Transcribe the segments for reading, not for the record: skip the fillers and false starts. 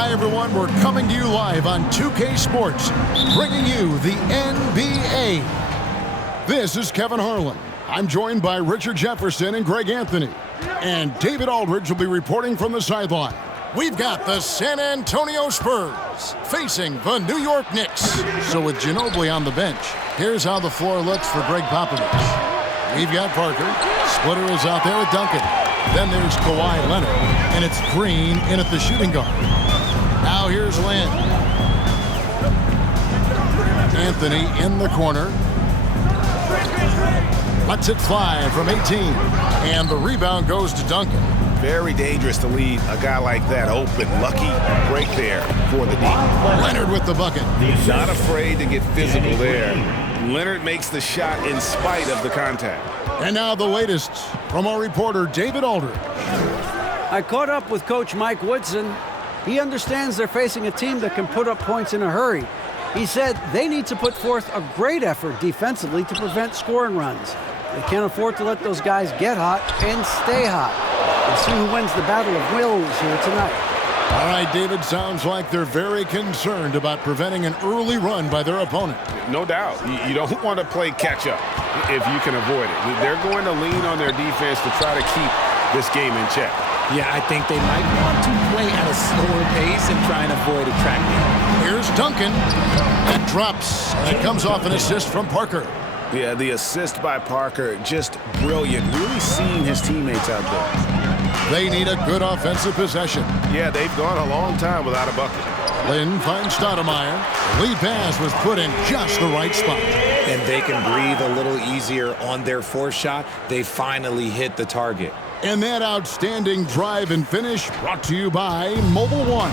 Hi, everyone. We're coming to you live on 2K Sports, bringing you the NBA. This is Kevin Harlan. I'm joined by Richard Jefferson and Greg Anthony. And David Aldridge will be reporting from the sideline. We've got the San Antonio Spurs facing the New York Knicks. So with Ginobili on the bench, here's how the floor looks for Greg Popovich. We've got Parker. Splitter is out there with Duncan. Then there's Kawhi Leonard. And it's Green in at the shooting guard. Now here's Lynn. Anthony in the corner. Lets it fly from 18. And the rebound goes to Duncan. Very dangerous to leave a guy like that open. Lucky break there for the D. Leonard with the bucket. Not afraid to get physical there. Leonard makes the shot in spite of the contact. And now the latest from our reporter, David Aldridge. I caught up with Coach Mike Woodson. He understands they're facing a team that can put up points in a hurry. He said they need to put forth a great effort defensively to prevent scoring runs. They can't afford to let those guys get hot and stay hot. We'll see who wins the battle of wills here tonight. All right, David, sounds like they're very concerned about preventing an early run by their opponent. No doubt. You don't want to play catch-up if you can avoid it. They're going to lean on their defense to try to keep this game in check. Yeah, I think they might want to play at a slower pace and try and avoid a track meet. Here's Duncan. That drops. And it comes off an assist from Parker. Yeah, the assist by Parker, just brilliant. Really seeing his teammates out there. They need a good offensive possession. Yeah, they've gone a long time without a bucket. Lynn finds Stoudemire. The lead pass was put in just the right spot. And they can breathe a little easier on their fourth shot. They finally hit the target. And that outstanding drive and finish brought to you by Mobile One.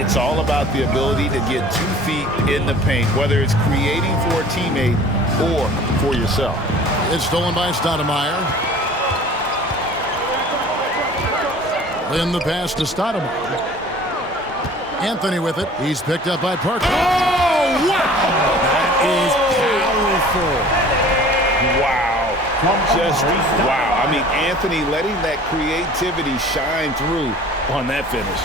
It's all about the ability to get 2 feet in the paint, whether it's creating for a teammate or for yourself. It's stolen by Stoudemire. Lynn the pass to Stoudemire. Anthony with it. He's picked up by Parker. Oh, wow! That is powerful. Wow. Just wow. I mean, Anthony letting that creativity shine through on that finish.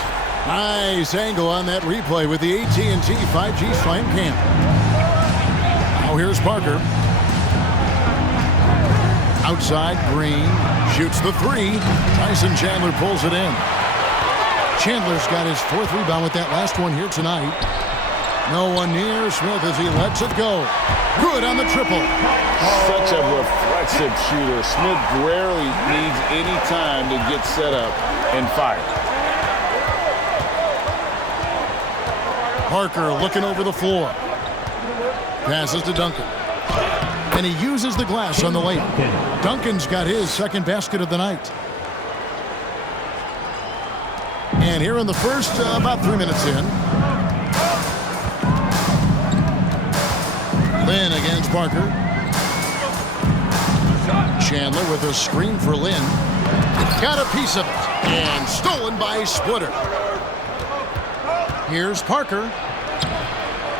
Nice angle on that replay with the AT&T 5G Slam Cam. Now here's Parker. Outside, Green shoots the three. Tyson Chandler pulls it in. Chandler's got his 4th rebound with that last one here tonight. No one near Smith as he lets it go. Good on the triple. Such a reflexive shooter. Smith rarely needs any time to get set up and fire. Parker looking over the floor. Passes to Duncan. And he uses the glass on the layup. Duncan's got his 2nd basket of the night. And here in the first, about 3 minutes in. Lynn against Parker. Chandler with a screen for Lynn. Got a piece of it. And stolen by Splitter. Here's Parker.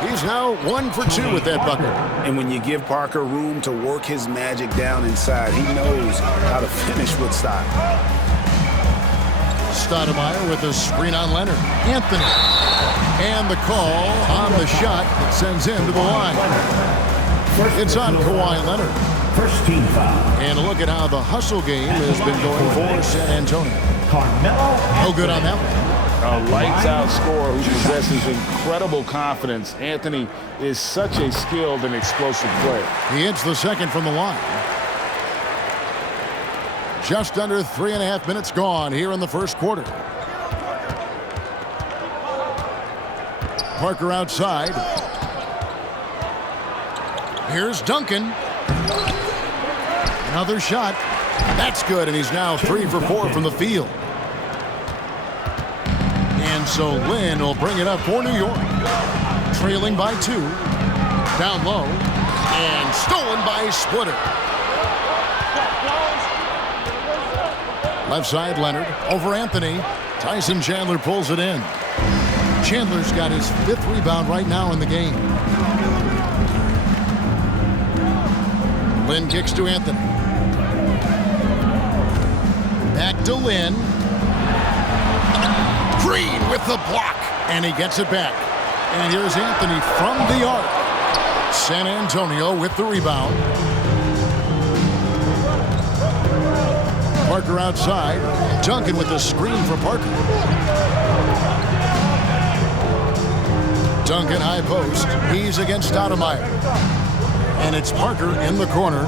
He's now 1 for 2 with that bucket. And when you give Parker room to work his magic down inside, he knows how to finish with style. Stoudemire with a screen on Leonard. Anthony. And the call on the shot that sends him to the line. It's on Kawhi Leonard. First team foul. And look at how the hustle game has been going for San Antonio. Carmelo. No good on that one. A lights-out scorer who possesses incredible confidence. Anthony is such a skilled and explosive player. He hits the 2nd from the line. Just under 3.5 minutes gone here in the first quarter. Parker outside. Here's Duncan. Another shot. That's good, and he's now 3 for 4 from the field. And so Lynn will bring it up for New York. Trailing by 2. Down low. And stolen by Splitter. Left side, Leonard. Over Anthony. Tyson Chandler pulls it in. Chandler's got his 5th rebound right now in the game. Lynn kicks to Anthony. Back to Lynn. Green with the block. And he gets it back. And here's Anthony from the arc. San Antonio with the rebound. Parker outside. Duncan with the screen for Parker. Duncan high post. He's against Stoudemire. And it's Parker in the corner.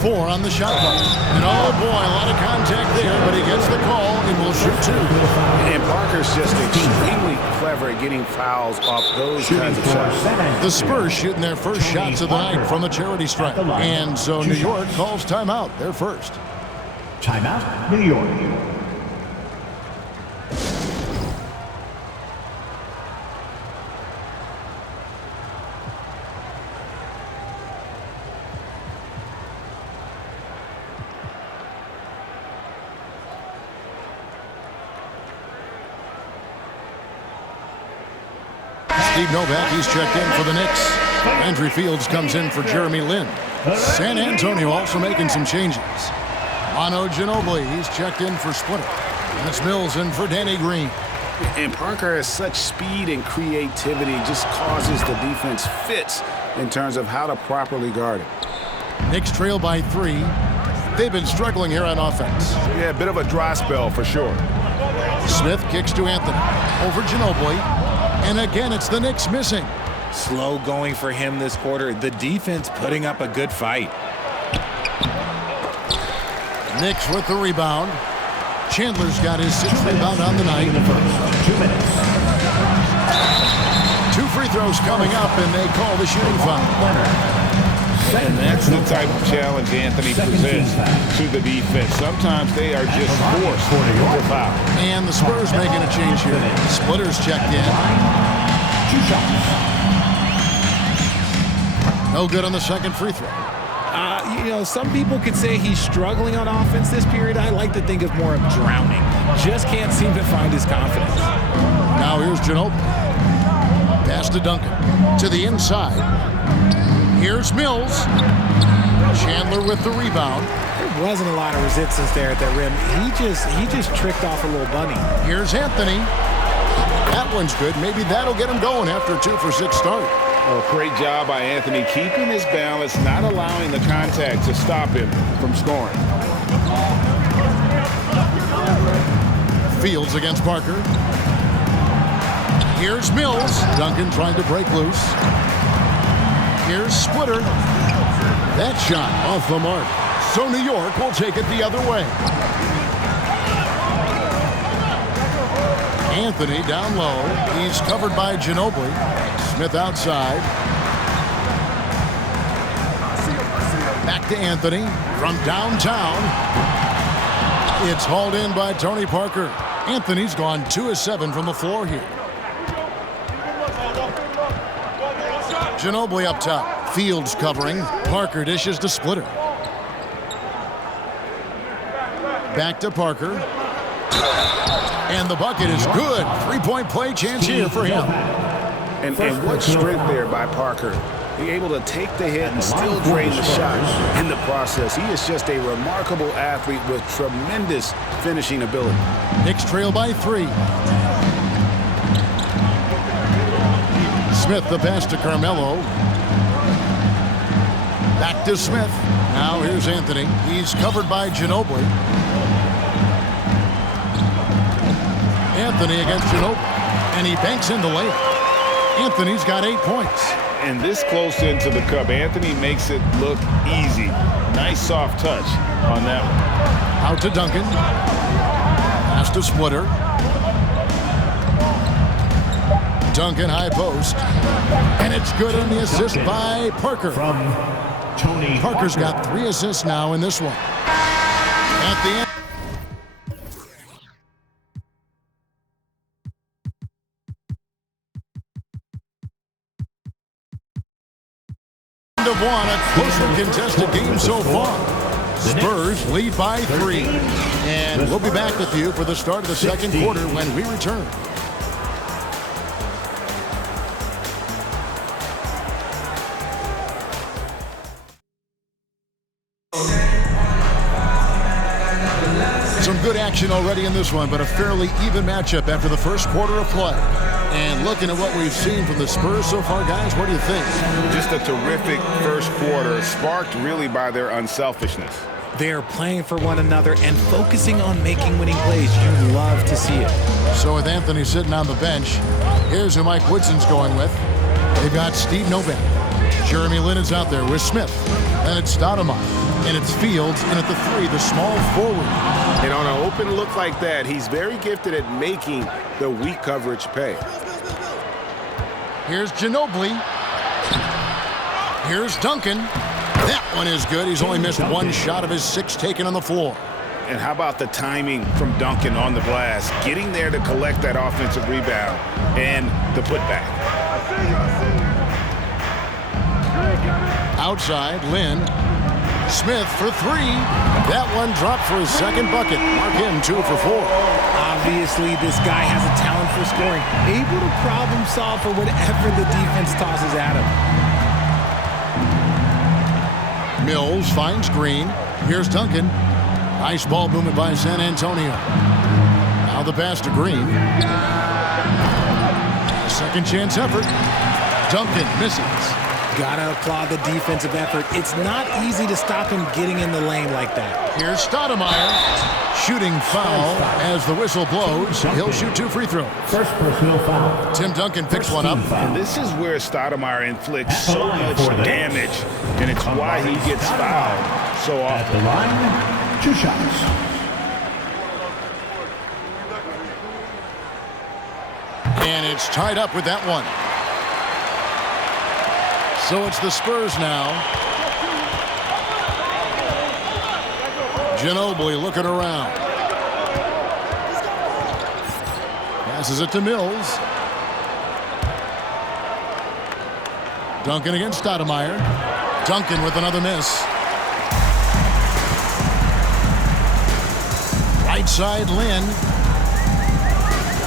4 on the shot clock. And oh boy, a lot of contact there, but he gets the call and will shoot 2. And Parker's just extremely clever at getting fouls off those kinds of shots. The Spurs shooting their first shots of the night from the charity stripe. And so New York calls timeout. They're first. Timeout, New York. Steve Novak, he's checked in for the Knicks. Andrew Fields comes in for Jeremy Lin. San Antonio also making some changes. Manu Ginobili, he's checked in for Splitter. That's Mills in for Danny Green. And Parker has such speed and creativity, just causes the defense fits in terms of how to properly guard it. Knicks trail by 3. They've been struggling here on offense. Yeah, a bit of a dry spell for sure. Smith kicks to Anthony. Over Ginobili. And again, it's the Knicks missing. Slow going for him this quarter. The defense putting up a good fight. Knicks with the rebound. Chandler's got his 6th rebound on the night. 2 minutes. 2 free throws coming up, and they call the shooting foul. And that's the type of challenge Anthony presents to the defense. Sometimes they are just forced to foul. And the Spurs making a change here. Splitter's checked in. 2 shots. No good on the second free throw. Some people could say he's struggling on offense this period. I like to think of more of drowning. Just can't seem to find his confidence. Now here's Ginobili. Pass to Duncan. To the inside. Here's Mills. Chandler with the rebound. There wasn't a lot of resistance there at the rim. He just tricked off a little bunny. Here's Anthony. That one's good. Maybe that'll get him going after a 2 for 6 start. Oh, great job by Anthony, keeping his balance, not allowing the contact to stop him from scoring. Fields against Parker. Here's Mills. Duncan trying to break loose. Here's Splitter. That shot off the mark. So New York will take it the other way. Anthony down low. He's covered by Ginobili. Smith outside. Back to Anthony from downtown. It's hauled in by Tony Parker. Anthony's gone 2 of 7 from the floor here. Ginobili up top. Fields covering. Parker dishes to Splitter. Back to Parker. And the bucket is good. 3-point play chance here for him. And what strength there by Parker. Be able to take the hit and still drain the shot in the process. He is just a remarkable athlete with tremendous finishing ability. Knicks trail by 3. Smith the pass to Carmelo. Back to Smith. Now here's Anthony. He's covered by Ginobili. Anthony against Ginobili. And he banks in the layup. Anthony's got 8 points. And this close into the cup, Anthony makes it look easy. Nice soft touch on that one. Out to Duncan. Pass to Splitter. Duncan high post. And it's good on the assist by Parker. From Tony Parker's got 3 assists now in this one. At the end of one, a closely contested game so far. Spurs lead by 3. And we'll be back with you for the start of the second quarter when we return. Some good action action already in this one, but a fairly even matchup after the first quarter of play. And looking at what we've seen from the Spurs so far, guys, what do you think? Just a terrific first quarter, sparked really by their unselfishness. They're playing for one another and focusing on making winning plays. You love to see it. So with Anthony sitting on the bench, here's who Mike Woodson's going with. They've got Steve Novak. Jeremy Lin is out there with Smith. Then it's Stoudemire. And it's Fields. And at the 3, the small forward. And on an open look like that, he's very gifted at making the weak coverage pay. Here's Ginobili. Here's Duncan. That one is good. He's only missed one shot of his 6 taken on the floor. And how about the timing from Duncan on the glass, getting there to collect that offensive rebound and the putback. Outside, Lin. Smith for 3. That one dropped for his second bucket. Mark him 2 for 4. Obviously, this guy has a talent for scoring, able to problem solve for whatever the defense tosses at him. Mills finds Green. Here's Duncan. Nice ball movement by San Antonio. Now the pass to Green. Second chance effort. Duncan misses. Gotta applaud the defensive effort. It's not easy to stop him getting in the lane like that. Here's Stoudemire. Shooting foul as the whistle blows. He'll shoot 2 free throws. First personal foul. Tim Duncan picks one up. And this is where Stoudemire inflicts so much damage, and it's why he gets fouled so At often. the line, 2 shots. And it's tied up with that one. So it's the Spurs now. Ginobili looking around. Passes it to Mills. Duncan against Stoudemire. Duncan with another miss. Right side, Lin.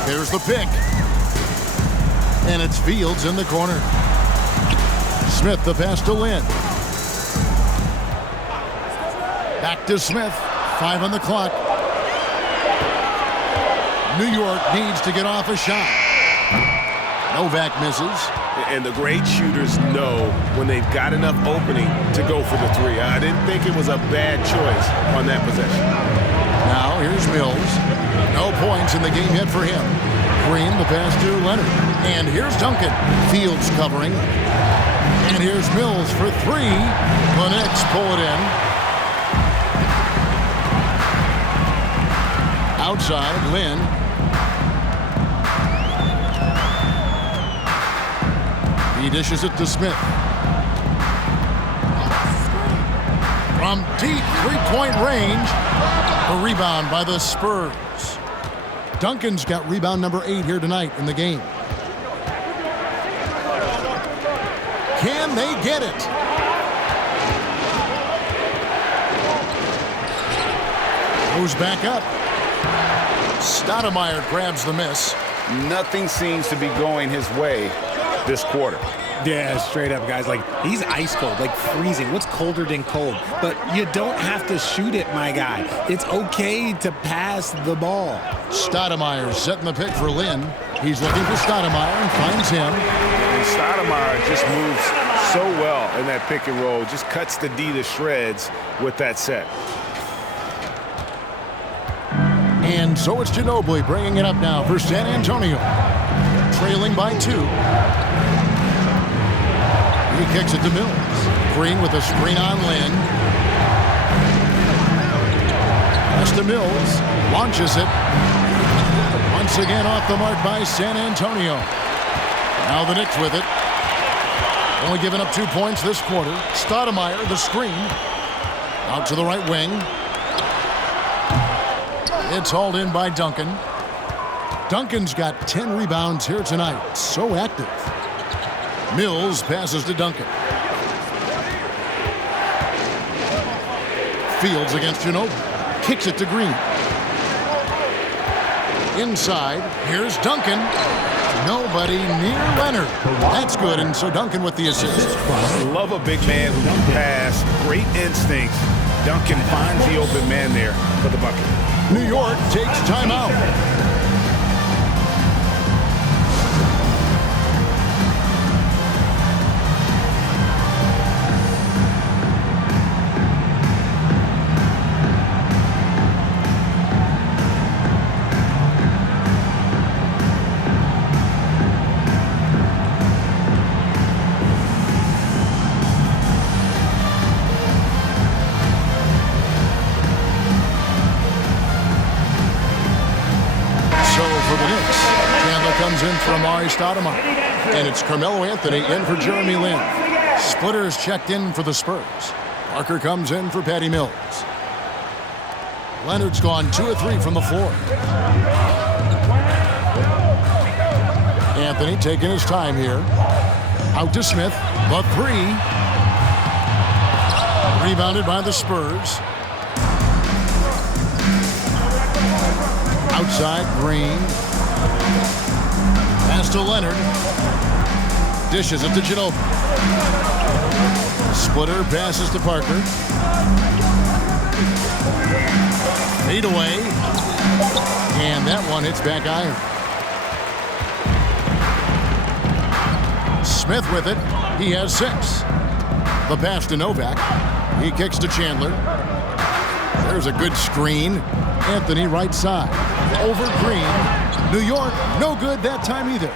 There's the pick. And it's Fields in the corner. Smith, the pass to Lin. Back to Smith. 5 on the clock. New York needs to get off a shot. Novak misses. And the great shooters know when they've got enough opening to go for the 3. I didn't think it was a bad choice on that possession. Now here's Mills. No points in the game yet for him. Green, the pass to Leonard. And here's Duncan. Fields covering. And here's Mills for 3. The Knicks pull it in. Outside, Lin. He dishes it to Smith. From deep 3-point range, a rebound by the Spurs. Duncan's got rebound number 8 here tonight in the game. Can they get it? Goes back up. Stoudemire grabs the miss. Nothing seems to be going his way this quarter. Yeah, straight up, guys. Like, he's ice cold, like freezing. What's colder than cold? But you don't have to shoot it, my guy. It's okay to pass the ball. Stoudemire setting the pick for Lin. He's looking for Stoudemire and finds him. And Stoudemire just moves so well in that pick and roll. Just cuts the D to shreds with that set. And so it's Ginobili bringing it up now for San Antonio. Trailing by 2. He kicks it to Mills. Green with a screen on Lin. Pass to Mills. Launches it. Once again off the mark by San Antonio. Now the Knicks with it. Only giving up 2 points this quarter. Stoudemire, the screen. Out to the right wing. It's hauled in by Duncan. Duncan's got 10 rebounds here tonight. So active. Mills passes to Duncan. Fields against Ginobili. Kicks it to Green. Inside, here's Duncan. Nobody near Leonard. That's good, and so Duncan with the assist. Love a big man who can pass. Great instincts. Duncan finds the open man there for the bucket. New York takes timeout. For the Knicks, Chandler comes in for Amari Stoudemire, and it's Carmelo Anthony in for Jeremy Lin. Splitters checked in for the Spurs. Parker comes in for Patty Mills. Leonard's gone 2 of 3 from the floor. Anthony taking his time here. Out to Smith, the 3. Rebounded by the Spurs. Outside, Green. Pass to Leonard. Dishes it to Ginobili. Splitter passes to Parker. Fade away. And that one hits back iron. Smith with it. He has 6. The pass to Novak. He kicks to Chandler. There's a good screen. Anthony right side. Over Green. New York, no good that time either.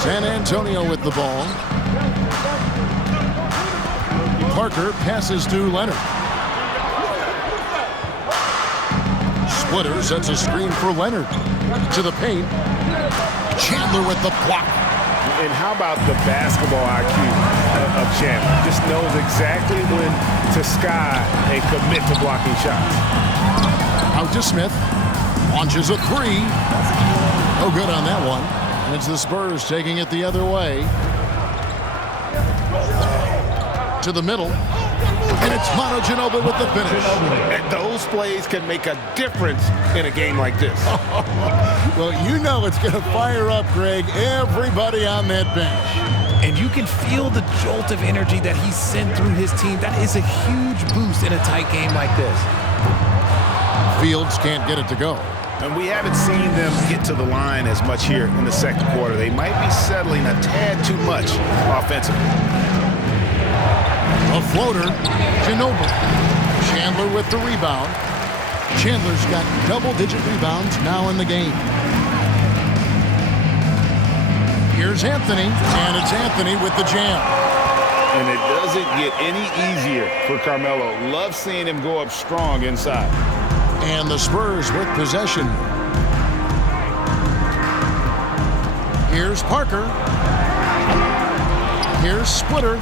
San Antonio with the ball. Parker passes to Leonard. Splitter sets a screen for Leonard. To the paint. Chandler with the block. And how about the basketball IQ of Chandler? Just knows exactly when to sky and commit to blocking shots. Out to Smith. Launches a 3. No good on that one. And it's the Spurs taking it the other way. To the middle. And it's Manu Ginobili with the finish. And those plays can make a difference in a game like this. Well, you know it's going to fire up, Greg, everybody on that bench. And you can feel the jolt of energy that he sent through his team. That is a huge boost in a tight game like this. Fields can't get it to go. And we haven't seen them get to the line as much here in the second quarter. They might be settling a tad too much offensively. A floater, Ginobili. Chandler with the rebound. Chandler's got double-digit rebounds now in the game. Here's Anthony, and it's Anthony with the jam. And it doesn't get any easier for Carmelo. Love seeing him go up strong inside. And the Spurs with possession. Here's Parker. Here's Splitter.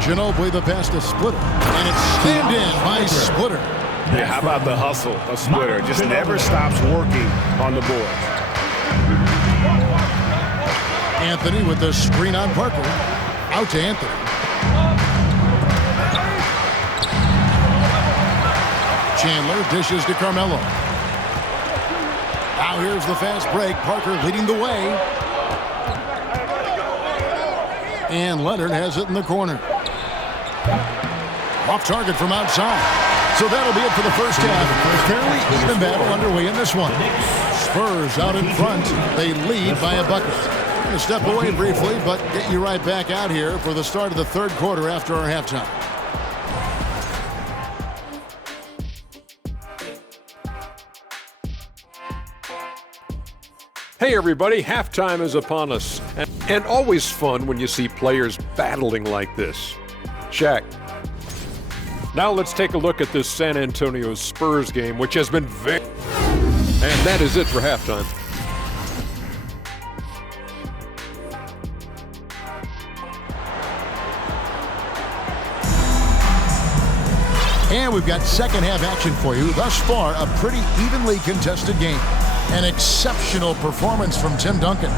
Ginobili the pass to Splitter. And it's stand in by Splitter. Yeah, how about the hustle of Splitter? Just never stops working on the board. Anthony with the screen on Parker. Out to Anthony. Chandler dishes to Carmelo. Now here's the fast break. Parker leading the way. And Leonard has it in the corner. Off target from outside. So that'll be it for the first half. Fairly even battle underway in this one. Spurs out in front. They lead by a bucket. I'm going to step away briefly, but get you right back out here for the start of the third quarter after our halftime. Hey everybody, halftime is upon us, and always fun when you see players battling like this. Shaq. Now let's take a look at this San Antonio Spurs game, which has been very... And that is it for halftime. And we've got second half action for you. Thus far, a pretty evenly contested game. An exceptional performance from Tim Duncan.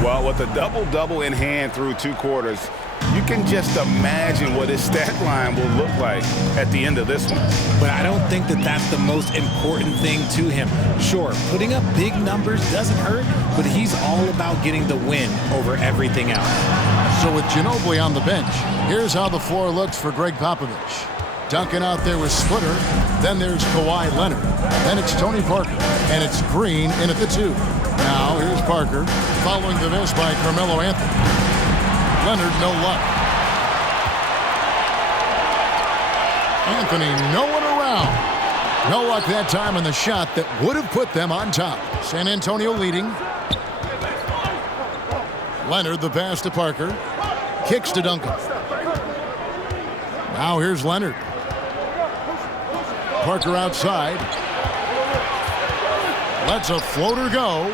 Well, with a double-double in hand through 2 quarters, you can just imagine what his stat line will look like at the end of this one. But I don't think that that's the most important thing to him. Sure, putting up big numbers doesn't hurt, but he's all about getting the win over everything else. So with Ginobili on the bench, here's how the floor looks for Greg Popovich. Duncan out there with Splitter. Then there's Kawhi Leonard. Then it's Tony Parker. And it's Green in at the 2. Now here's Parker following the miss by Carmelo Anthony. Leonard, no luck. Anthony, no one around. No luck that time on the shot that would have put them on top. San Antonio leading. Leonard, the pass to Parker. Kicks to Duncan. Now here's Leonard. Parker outside. Lets a floater go.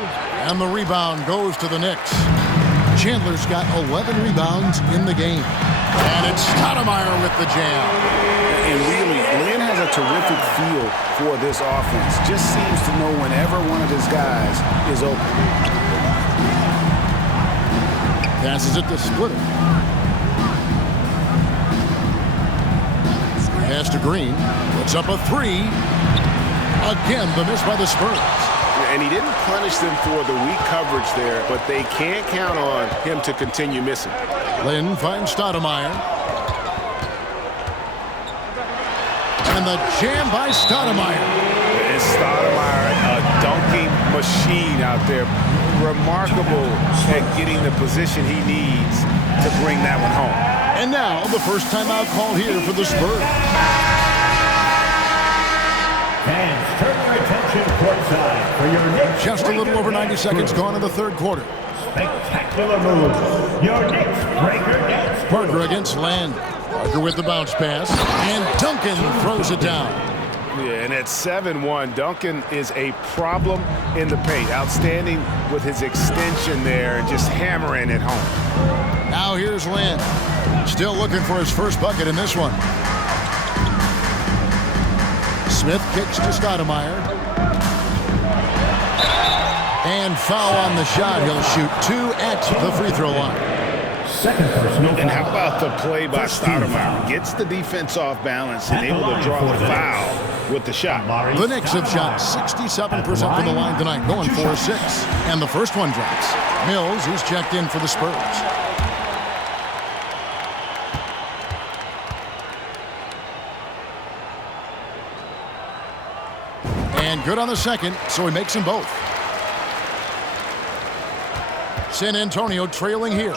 And the rebound goes to the Knicks. Chandler's got 11 rebounds in the game. And it's Stoudemire with the jam. And really, Lynn has a terrific feel for this offense. Just seems to know whenever one of his guys is open. Passes it to Splitter. Pass to Green. Puts up a 3. Again, the miss by the Spurs. And he didn't punish them for the weak coverage there, but they can't count on him to continue missing. Lynn finds Stoudemire. And the jam by Stoudemire. And Stoudemire, a dunking machine out there. Remarkable at getting the position he needs to bring that one home. And now the first timeout call here for the Spurs. Fans, turn your attention courtside for your Knicks. Just a little over 90 seconds gone in the third quarter. Spectacular moves. Your Knicks breaker dance. Parker against Land. Parker with the bounce pass. And Duncan throws it down. Yeah, and at 7-1, Duncan is a problem in the paint. Outstanding with his extension there and just hammering it home. Now here's Land. Still looking for his first bucket in this one. Smith kicks to Stoudemire. And foul on the shot. He'll shoot 2 at the free throw line. Second personal. And how about the play by Stoudemire? Gets the defense off balance and able to draw the foul with the shot. The Knicks have shot 67% from the line tonight, going 4-6. And the first one drops. Mills, who's checked in for the Spurs. And good on the second, so he makes them both. San Antonio trailing here.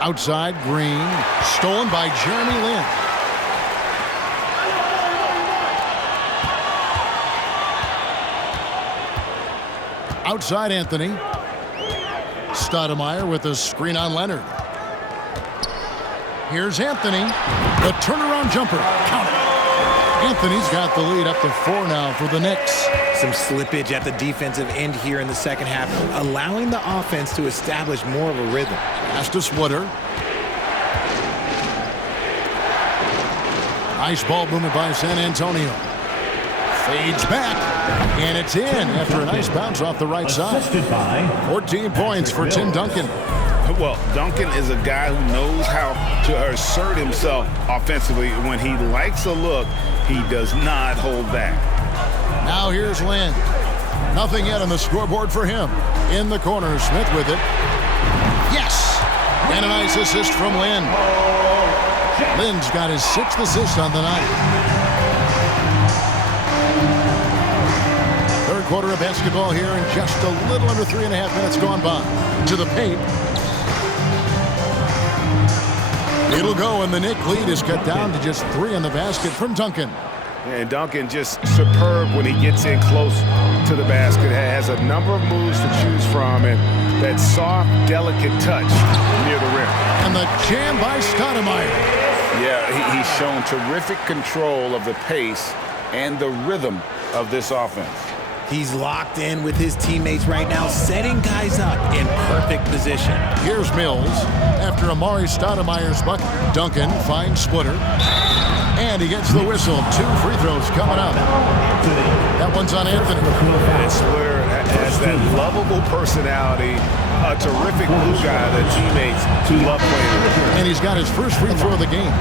Outside, Green. Stolen by Jeremy Lin. Outside, Anthony. Stoudemire with a screen on Leonard. Here's Anthony. The turnaround jumper. Count it. Anthony's got the lead up to 4 now for the Knicks. Some slippage at the defensive end here in the second half, allowing the offense to establish more of a rhythm. Pass to Splitter. Nice ball movement by San Antonio. Fades back. And it's in after a nice bounce off the right side. 14 points for Tim Duncan. Well, Duncan is a guy who knows how to assert himself offensively. When he likes a look, he does not hold back. Now here's Lynn. Nothing yet on the scoreboard for him. In the corner, Smith with it. Yes! And a nice assist from Lynn. Lynn's got his 6th assist on the night. Third quarter of basketball here, and just a little under 3.5 minutes gone by. To the paint. It'll go, and the Knicks lead is cut down to just 3 in the basket from Duncan. And Duncan just superb when he gets in close to the basket. Has a number of moves to choose from, and that soft, delicate touch near the rim. And the jam by Stoudemire. Yeah, he's shown terrific control of the pace and the rhythm of this offense. He's locked in with his teammates right now, setting guys up in perfect position. Here's Mills. After Amari Stoudemire's bucket, Duncan finds Splitter. And he gets the whistle. 2 free throws coming up. That one's on Anthony. And Splitter has that lovable personality, a terrific blue guy that teammates love playing with. And he's got his first free throw of the game.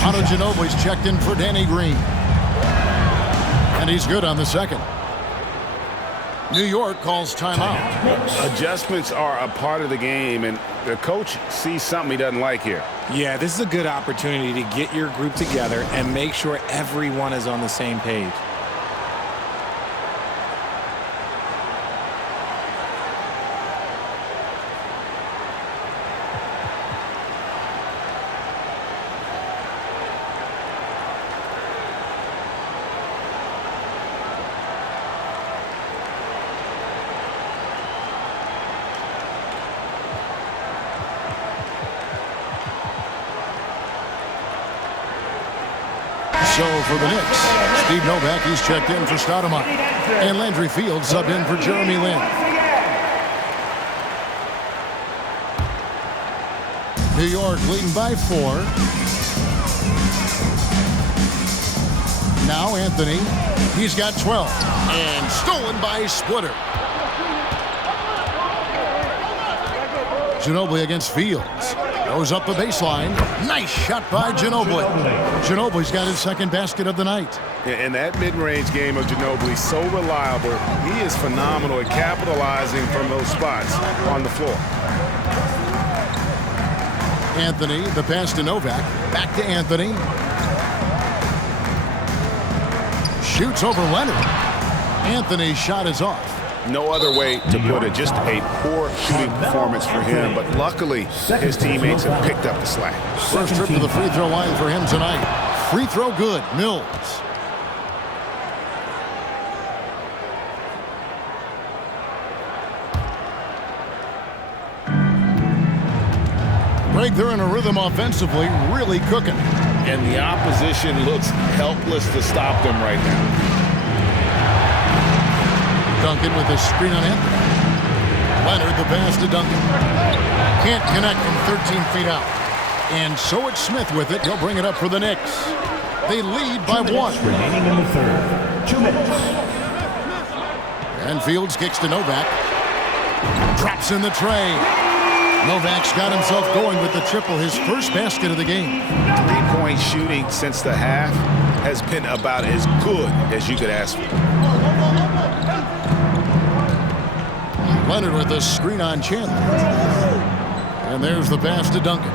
Otto Ginobili's checked in for Danny Green. And he's good on the second. New York calls timeout. Adjustments are a part of the game, and The coach sees something he doesn't like here. Yeah, this is a good opportunity to get your group together and make sure everyone is on the same page. So for the Knicks, Steve Novak, he's checked in for Stoudemire. And Landry Fields subbed in for Jeremy Lin. New York leading by 4. Now Anthony, he's got 12. And stolen by Splitter. Ginobili against Fields. Goes up the baseline. Nice shot by Ginobili. Ginobili's got his second basket of the night. And that mid-range game of Ginobili, so reliable. He is phenomenal at capitalizing from those spots on the floor. Anthony, the pass to Novak. Back to Anthony. Shoots over Leonard. Anthony's shot is off. No other way to put it. Just a poor shooting performance for him. But luckily, his teammates have picked up the slack. First trip to the free throw line for him tonight. Free throw good. Mills. Greg, they're in a rhythm offensively, really cooking. And the opposition looks helpless to stop them right now. Duncan with a screen on Anthony. Leonard, the pass to Duncan. Can't connect from 13 feet out. And so it's Smith with it. He'll bring it up for the Knicks. They lead by 1. Remaining in the third. 2 minutes. And Fields kicks to Novak. Drops in the tray. Novak's got himself going with the triple, his first basket of the game. 3-point shooting since the half has been about as good as you could ask for. Leonard with a screen on Chandler. And there's the pass to Duncan.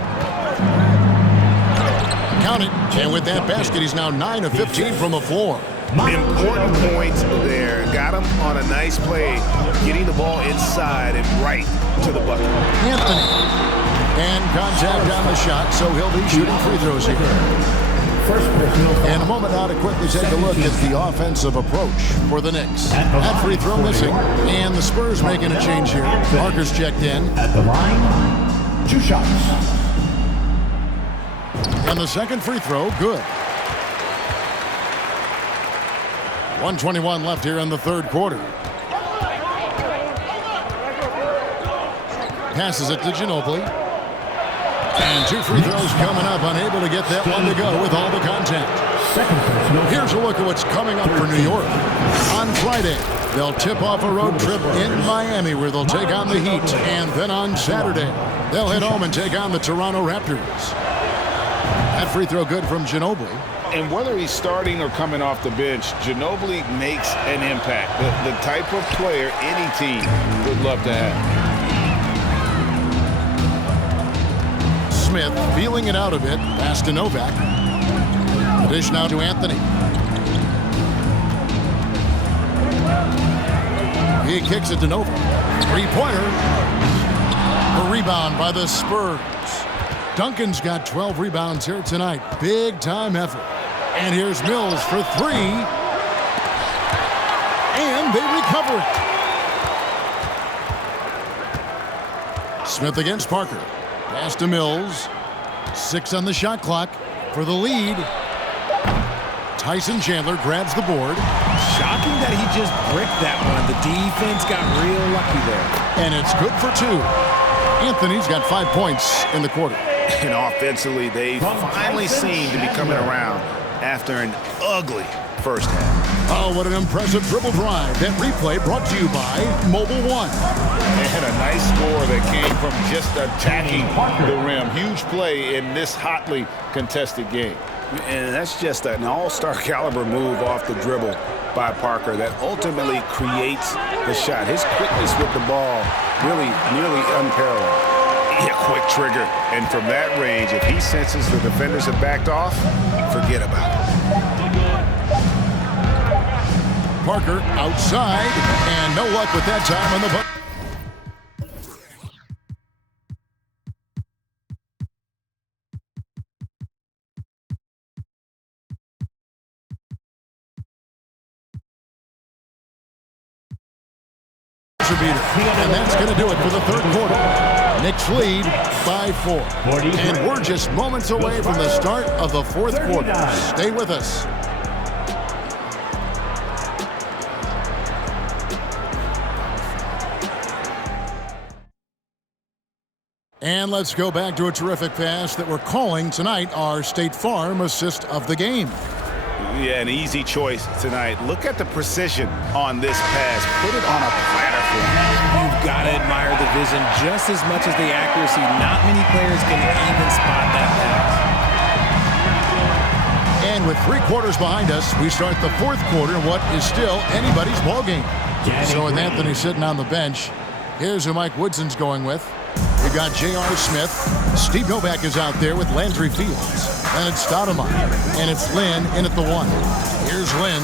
Count it. And with that basket, he's now 9 of 15 from the floor. Important points there. Got him on a nice play, getting the ball inside and right to the bucket. Anthony. And contact on the shot, so he'll be shooting free throws here. And a moment now to quickly take a look at the offensive approach for the Knicks. That free throw missing, and the Spurs making a change here. Parker's checked in. At the line, 2 shots. And the second free throw, good. 1:21 left here in the third quarter. Passes it to Ginobili. And 2 free throws coming up, unable to get that one to go with all the contact. Here's a look at what's coming up for New York. On Friday, they'll tip off a road trip in Miami where they'll take on the Heat. And then on Saturday, they'll head home and take on the Toronto Raptors. That free throw good from Ginobili. And whether he's starting or coming off the bench, Ginobili makes an impact. The type of player any team would love to have. Smith feeling it out a bit. Pass to Novak. The dish now to Anthony. He kicks it to Novak. 3-pointer. A rebound by the Spurs. Duncan's got 12 rebounds here tonight. Big time effort. And here's Mills for 3. And they recover it. Smith against Parker. Pass to Mills. 6 on the shot clock for the lead. Tyson Chandler grabs the board. Shocking that he just bricked that one. The defense got real lucky there. And it's good for 2. Anthony's got 5 points in the quarter. And offensively, they finally seem to be coming around after an ugly first half. Oh, what an impressive dribble drive. That replay brought to you by Mobile One. And a nice score that came from just attacking the rim. Huge play in this hotly contested game. And that's just an all-star caliber move off the dribble by Parker that ultimately creates the shot. His quickness with the ball really nearly unparalleled. Yeah, quick trigger. And from that range, if he senses the defenders have backed off, forget about it. Parker outside, and no luck with that time on the bucket. And that's going to do it for the third quarter. Knicks lead by 4. And we're just moments away from the start of the fourth quarter. Stay with us. And let's go back to a terrific pass that we're calling tonight our State Farm assist of the game. Yeah, an easy choice tonight. Look at the precision on this pass. Put it on a platter for him. You've got to admire the vision just as much as the accuracy. Not many players can even spot that pass. And with 3 quarters behind us, we start the fourth quarter in what is still anybody's ballgame. So with Anthony sitting on the bench, here's who Mike Woodson's going with. We've got J.R. Smith. Steve Novak is out there with Landry Fields. And it's Stoudemire. And it's Lynn in at the 1. Here's Lynn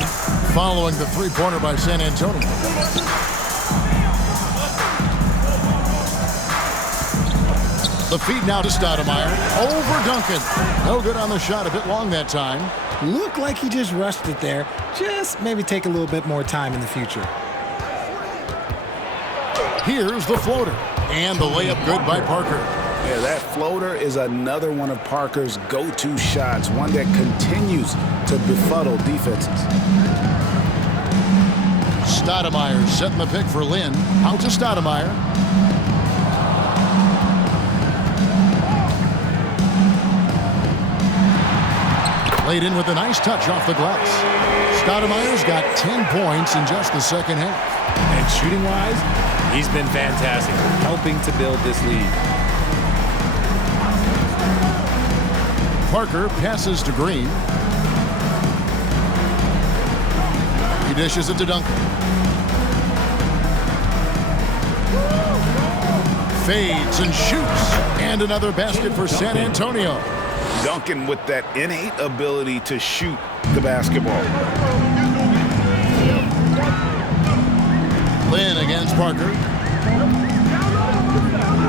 following the three-pointer by San Antonio. The feed now to Stoudemire. Over Duncan. No good on the shot. A bit long that time. Looked like he just rushed it there. Just maybe take a little bit more time in the future. Here's the floater. And the layup good by Parker. Yeah, that floater is another one of Parker's go-to shots, one that continues to befuddle defenses. Stoudemire setting the pick for Lynn. Out to Stoudemire. Laid in with a nice touch off the glass. Stoudemire's got 10 points in just the second half. And shooting-wise, he's been fantastic, helping to build this lead. Parker passes to Green. He dishes it to Duncan. Fades and shoots. And another basket for San Antonio. Duncan with that innate ability to shoot the basketball. Lynn against Parker.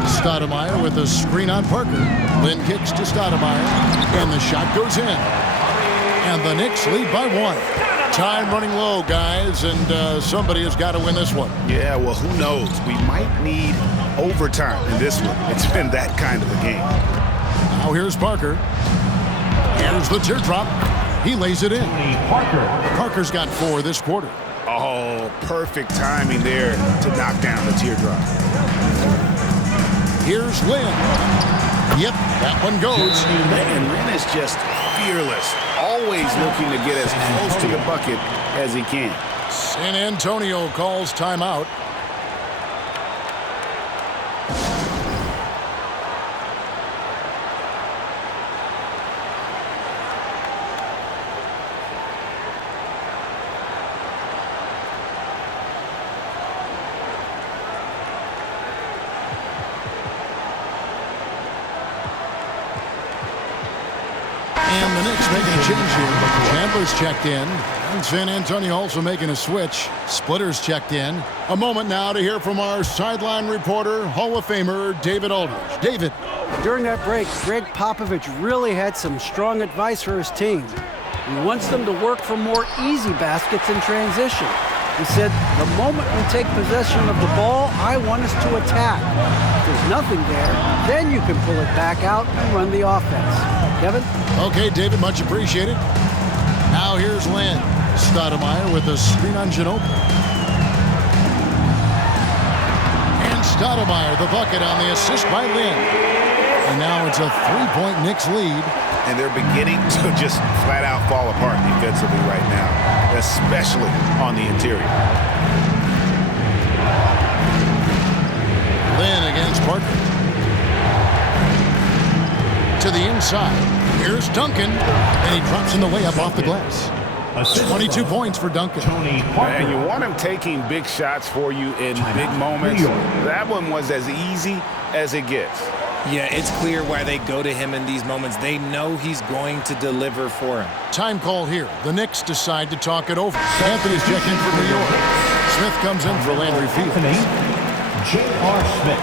Stoudemire with a screen on Parker. Lynn kicks to Stoudemire, and the shot goes in. And the Knicks lead by 1. Time running low, guys, and somebody has got to win this one. Yeah, well, who knows? We might need overtime in this one. It's been that kind of a game. Now here's Parker. Here's the teardrop. He lays it in. Parker's got 4 this quarter. Oh, perfect timing there to knock down the teardrop. Here's Lynn. Yep, that one goes. And Lynn is just fearless, always looking to get as close to the bucket as he can. San Antonio calls timeout. And the Knicks making a change here. Chandler's checked in. And San Antonio also making a switch. Splitter's checked in. A moment now to hear from our sideline reporter, Hall of Famer David Aldridge. David. During that break, Greg Popovich really had some strong advice for his team. He wants them to work for more easy baskets in transition. He said, the moment we take possession of the ball, I want us to attack. If there's nothing there, then you can pull it back out and run the offense. Kevin? Okay, David, much appreciated. Now here's Lynn. Stoudemire with a screen on Ginobili. And Stoudemire, the bucket on the assist by Lynn. And now it's a 3-point Knicks lead. And they're beginning to just flat out fall apart defensively right now, especially on the interior. Lynn against Parker. To the inside. Here's Duncan. And he drops in the layup off the glass. 22 points for Duncan. And you want him taking big shots for you in big moments. That one was as easy as it gets. Yeah, it's clear why they go to him in these moments. They know he's going to deliver for him. Time call here. The Knicks decide to talk it over. Anthony's checking in for New York. Smith comes in for Landry Fields. J.R. Smith.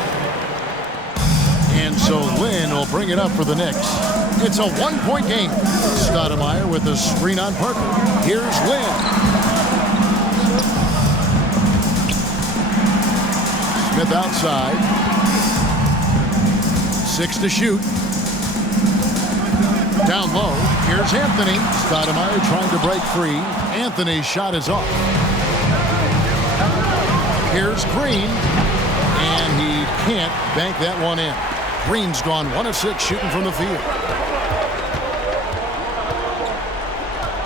And so Lynn will bring it up for the Knicks. It's a one-point game. Stoudemire with a screen on Parker. Here's Lynn. Smith outside. 6 to shoot. Down low. Here's Anthony. Stoudemire trying to break free. Anthony's shot is off. Here's Green. And he can't bank that one in. Green's gone 1 of 6 shooting from the field.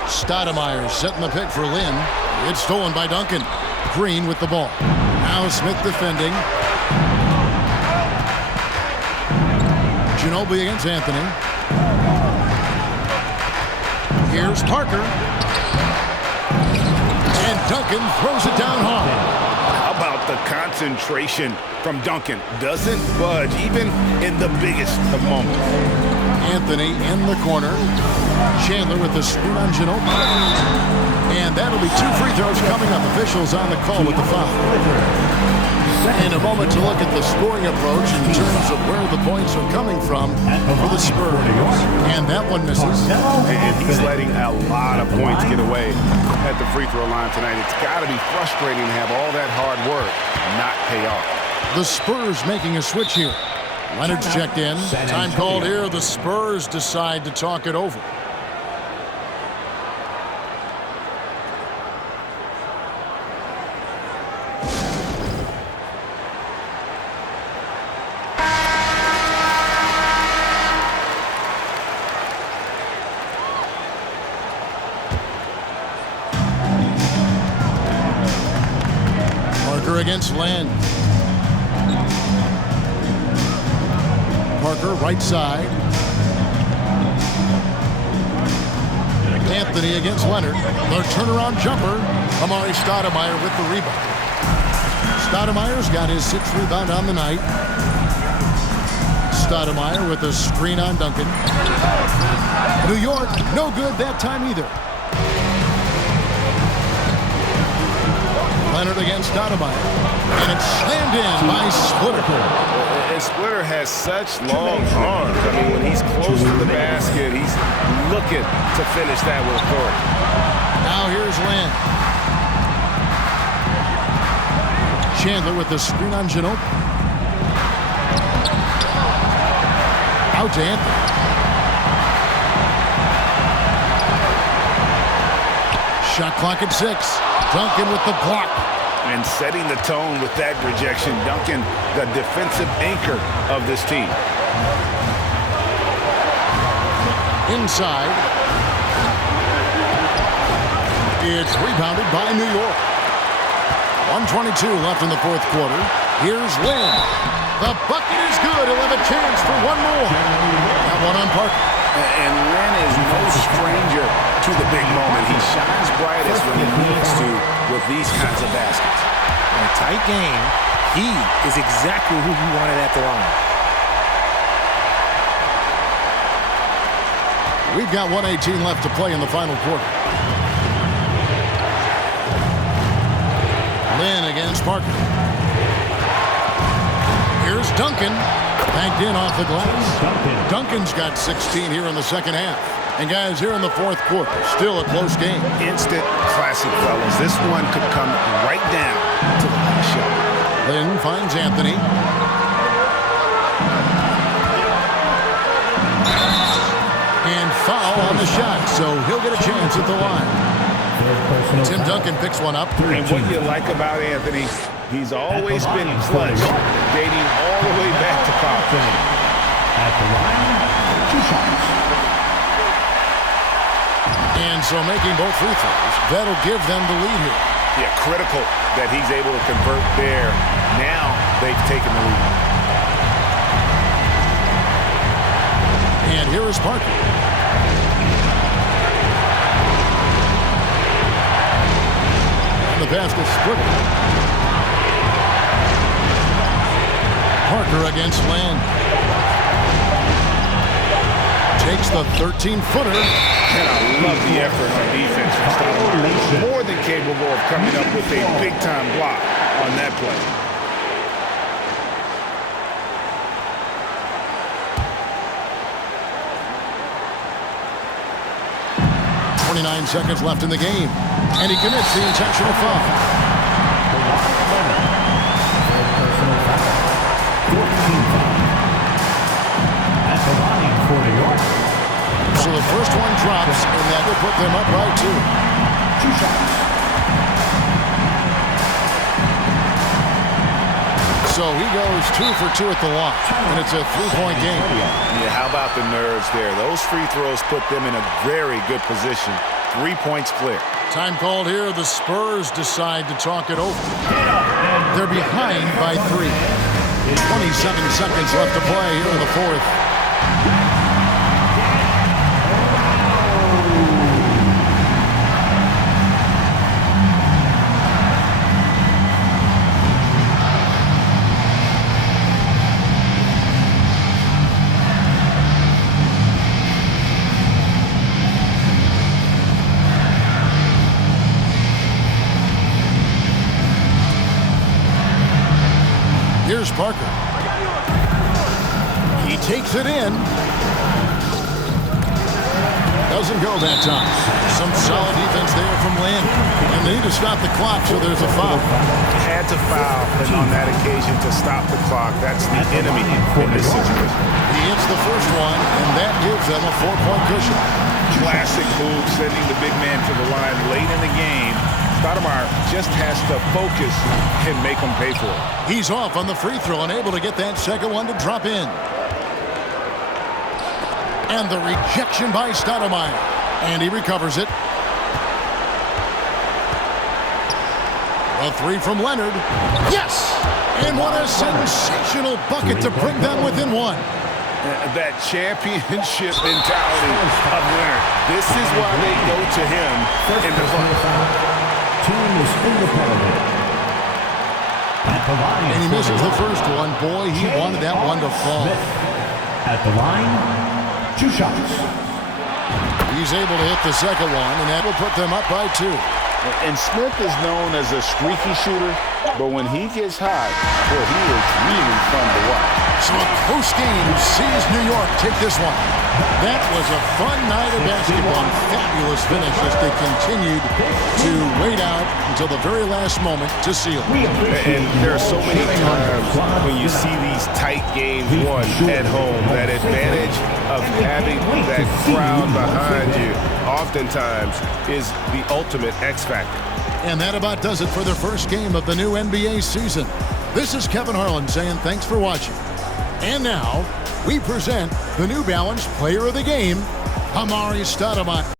Stoudemire setting the pick for Lynn. It's stolen by Duncan. Green with the ball. Now Smith defending. Ginobili against Anthony. Here's Parker. And Duncan throws it down hard. How about the concentration from Duncan? Doesn't budge, even in the biggest of moments. Anthony in the corner. Chandler with the screen on Ginobili. And that'll be 2 free throws coming up. Officials on the call with the foul. In a moment to look at the scoring approach in terms of where the points are coming from for the Spurs. And that one misses. And he's letting a lot of points get away at the free throw line tonight. It's got to be frustrating to have all that hard work not pay off. The Spurs making a switch here. Leonard's checked in. Time called here. The Spurs decide to talk it over. Against Land. Parker right side. Anthony against Leonard. The turnaround jumper. Amari Stoudemire with the rebound. Stoudemire's got his 6th rebound on the night. Stoudemire with a screen on Duncan. New York, no good that time either. Leonard against Stoudemire. And it's slammed in by Splitter. And Splitter has such long arms. I mean, when he's close to the basket, he's looking to finish that with authority. Now here's Land. Chandler with the screen on Ginobili. Out to Anthony. Shot clock at 6. Duncan with the block. And setting the tone with that rejection. Duncan, the defensive anchor of this team. Inside. It's rebounded by New York. 1:22 left in the 4th quarter. Here's Lynn. The bucket is good. He'll have a chance for one more. That one on Parker. And Lynn is no stranger to the big moment. He shines brightest when he needs to with these kinds of baskets. In a tight game, he is exactly who you wanted at the line. We've got 1:18 left to play in the final quarter. Lynn against Parker. Here's Duncan. Banked in off the glass. Duncan's got 16 here in the second half. And guys, here in the 4th quarter, still a close game. Instant classic, fellas. This one could come right down to the last shot. Lynn finds Anthony. And foul on the shot, so he'll get a chance at the line. Tim Duncan picks one up. And what you like about Anthony, he's always been clutch, dating all the way back to college. At the line, 2 shots. And so making both free throws, that'll give them the lead here. Yeah, critical that he's able to convert there. Now they've taken the lead. And here is Parker. And the pass to Splitter. Parker against Land. takes the 13-footer. And I love the effort on defense from Stoudemire. More than capable of coming up with a big-time block on that play. 29 seconds left in the game, and he commits the intentional foul. At the line for New York. So the first one drops, and that will put them up by 2. 2 shots. So he goes 2 for 2 at the line, and it's a 3-point game. Yeah, how about the nerves there? Those free throws put them in a very good position. 3 points clear. Time called here. The Spurs decide to talk it over. They're behind by 3. 27 seconds left to play here in the fourth. Here's Parker. He takes it in. Doesn't go that time. Some solid defense there from Lynn. And they need to stop the clock, so there's a foul. Had to foul, and on that occasion to stop the clock. That's the enemy in this situation. He hits the first one, and that gives them a 4-point cushion. Classic move, sending the big man to the line late in the game. Stoudemire just has to focus and make them pay for it. He's off on the free throw and able to get that second one to drop in. And the rejection by Stoudemire. And he recovers it. A 3 from Leonard. Yes! And what a sensational bucket to bring them within 1. That championship mentality of Leonard. This is why they go to him in the front. Team is in the penalty. At the line. And he misses the first one. Boy, he wanted that one to fall. At the line, 2 shots. He's able to hit the second one, and that will put them up by 2. And Smith is known as a streaky shooter, but when he gets hot, boy, he is really fun to watch. So a close game sees New York take this one. That was a fun night of basketball. Fabulous finish as they continued to wait out until the very last moment to seal it. And there are so many times when you see these tight games won at home, that advantage of having that crowd behind you oftentimes is the ultimate X factor. And that about does it for the first game of the new NBA season. This is Kevin Harlan saying thanks for watching. And now, we present the New Balance Player of the Game, Amar'e Stoudemire.